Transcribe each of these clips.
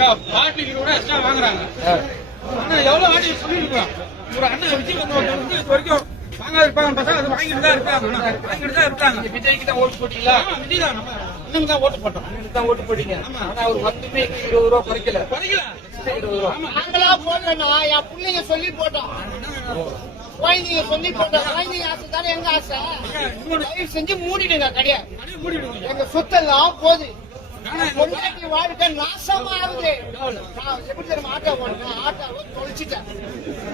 பாட்டிலுக்கு 20 ரூபா எக்ஸ்ட்ரா வாங்குறாங்க. ஆனா எவ்வளவு வாட்டி சொல்லிருக்கோம். ஒரு அண்ணன் விஜய் வந்து இது வரைக்கும் வாங்க இருப்பாங்க பசங்க, அது வாங்கிட்டு தான் இருக்காங்க. விஜய்க்கு தான் ஓட்டு போட்டீங்களா? விஜய் தான் நம்ம அண்ணனுக்கு தான் ஓட்டு போட்டோம். தான் ஓட்டு போட்டீங்க. ஆனா அவர் வந்துமே 20 ரூபா குறைக்கல. 20 ரூபா நாங்களா போடலன்னா என் பிள்ளைங்க சொல்லி போட்டோம். குழந்தைங்க சொல்லி போட்டோம். குழந்தைங்க ஆசை தானே எங்க ஆசை. தயவு செஞ்சு மூடிடுங்க கடையா. எங்க சொத்தெல்லாம் போகுது. பொண்டாட்டி வாழ்க்கை நாசமா ஆகுது. நான் எப்படி தெரியுமா ஆட்டோ போனேன், ஆட்டோவை தொலைச்சிட்டேன்.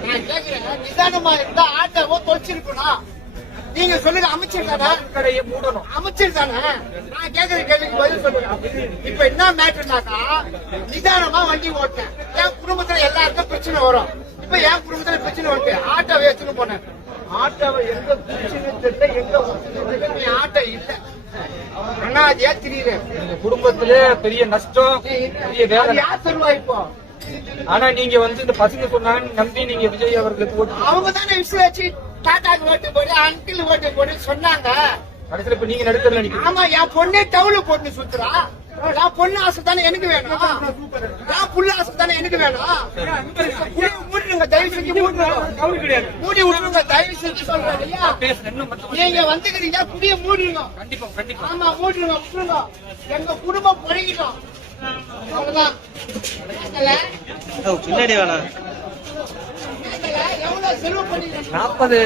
நான் கேக்குறேன், நிதானமா இருந்தா ஆட்டோவை தொலைச்சிருக்கணும். நீங்க சொல்லுங்க, அமைச்சர் தானே கடையை மூடணும். அமைச்சர் தானே. நான் கேக்குற கேள்விக்கு பதில் சொல்லுங்க. இப்ப என்ன மேட்டர்னாக்கா, நிதானமா வண்டி ஓட்டேன். என் குடும்பத்துல எல்லாருக்கும் பிரச்சனை வரும். இப்ப என் குடும்பத்துல பிரச்சனை வந்து ஆட்டோவை எடுத்துன்னு போனேன். ஆட்டோவை எங்க பிரச்சனை தெரியல, எங்க ஆட்டோ இல்ல. அண்ணாதியா தெரியுது. குடும்பத்திலே பெரிய நஷ்டம், பெரிய வேலை. யார் சொல்லுவா இப்போ? ஆனா நீங்க வந்து இந்த பசங்க சொன்னாங்கன்னு நம்பி நீங்க விஜய் அவர்களுக்கு ஓட்டு. அவங்க தானே விசுவாச்சு டாட்டாக்கு ஓட்டு போடு, அங்கிள் ஓட்டு போடு சொன்னாங்க. கடைசியில இப்ப நீங்க நடுத்தரல நிக்கிறீங்க. ஆமா, என் பொண்ணே டவுலு போட்டு சுத்துறா. என் பொண்ணு ஆசை தானே எனக்கு வேணும். என் புள்ள ஆசை தானே எனக்கு வேணும். மூடிடுங்க, தயவு செஞ்சு மூடிடுங்க. மூடி விட்டுருங்க, தயவு செஞ்சு சொல்றேன். நீங்க வந்துக்கிறீங்க, புதிய மூடிடுங்க. கண்டிப்பா கண்டிப்பா. ஆமா, மூடிடுங்க, விட்டுருங்க. எங்க குடும்பம் பழகிட்டோம். அவ்வளவுதான். பின்னாடி வேணாம். எவ்வளவு செலவு பண்ணிருக்கேன்? 40